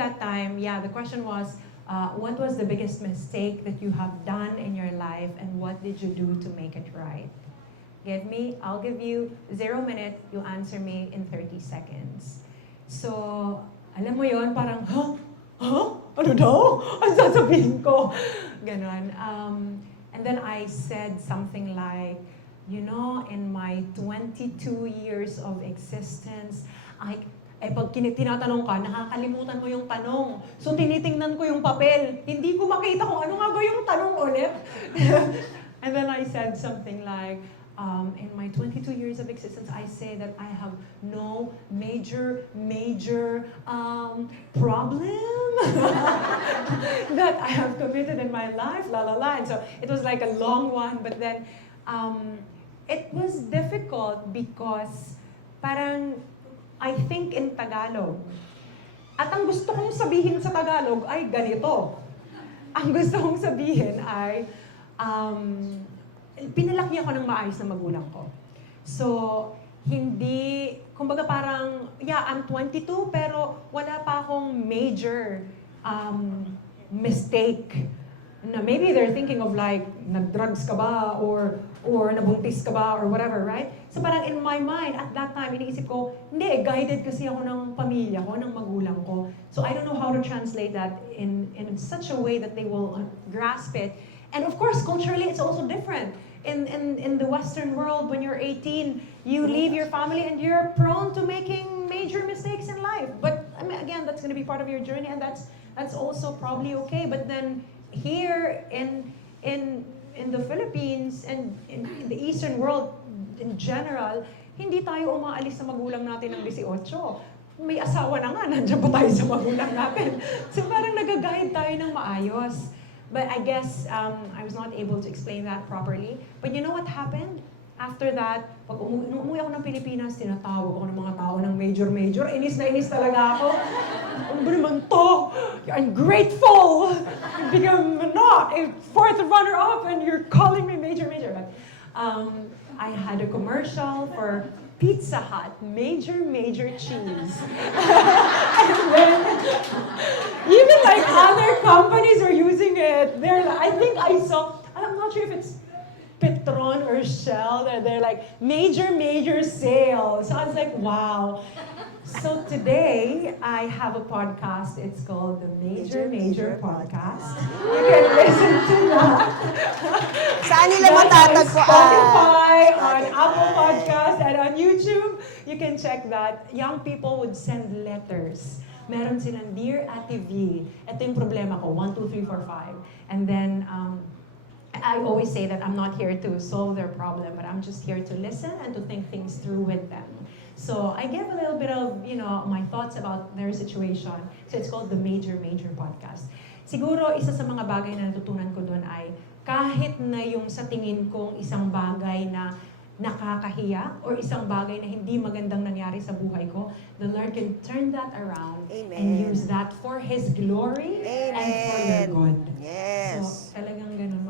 that time, yeah, the question was, what was the biggest mistake that you have done in your life and what did you do to make it right? I'll give you 0 minute, you answer me in 30 seconds. So, alam mo yon, parang, ano daw? Ang sasabihin ko? Ganon. And then I said something like, you know, in my 22 years of existence, pag tinatanong ka, nakakalimutan mo yung tanong. So, tinitingnan ko yung papel. Hindi ko makita kung ano nga ba yung tanong ulit. And then I said something like, in my 22 years of existence, I say that I have no major problem that I have committed in my life, la la la. And so it was like a long one, but then it was difficult because parang I think in Tagalog. At ang gusto kong sabihin sa Tagalog ay ganito. Ang gusto kong sabihin ay pinalaki ako ng maayos na magulang ko. So, hindi, kumbaga parang, yeah, I'm 22, pero wala pa akong major mistake. Na maybe they're thinking of like, nag-drugs ka ba, or nabuntis ka ba, or whatever, right? So parang in my mind, at that time, iniisip ko, hindi, guided kasi ako ng pamilya ko, ng magulang ko. So I don't know how to translate that in such a way that they will grasp it. And of course, culturally, it's also different. In the Western world, when you're 18, you leave your family and you're prone to making major mistakes in life. But I mean, again, that's going to be part of your journey, and that's also probably okay. But then here in the Philippines and in the Eastern world in general, hindi tayo umaalis sa magulang natin ng 18. May asawa na nga, nandiyan pa tayo sa magulang natin. So parang nag-guide tayo ng maayos. But I guess I was not able to explain that properly. But you know what happened? After that, pag umuwi ako ng Pilipinas, tinatawag ako ng mga tao ng major. Inis na inis talaga ako. Ano ba naman to? You're ungrateful! You become not a fourth runner-up and you're calling me major. But I had a commercial for Pizza Hut, major cheese. And then, even like other companies are using it. I think I saw, I'm not sure if it's Petron or Shell, they're like, major sales. So I was like, wow. So today, I have a podcast. It's called the Major Podcast. You can listen to that. Saan nila matatagpuan? On Spotify, on Apple Podcast, and on YouTube. You can check that. Young people would send letters. Meron silang, Dear Ate V, ito yung problema ko, 1, 2, 3, 4, 5. And then, I always say that I'm not here to solve their problem, but I'm just here to listen and to think things through with them. So I give a little bit of, my thoughts about their situation. So it's called the Major Podcast. Siguro, isa sa mga bagay na natutunan ko doon ay, kahit na yung sa tingin kong isang bagay na nakakahiya or isang bagay na hindi magandang nangyari sa buhay ko, the Lord can turn that around. Amen. And use that for His glory. Amen. And for your good. Yes. So, talagang ganun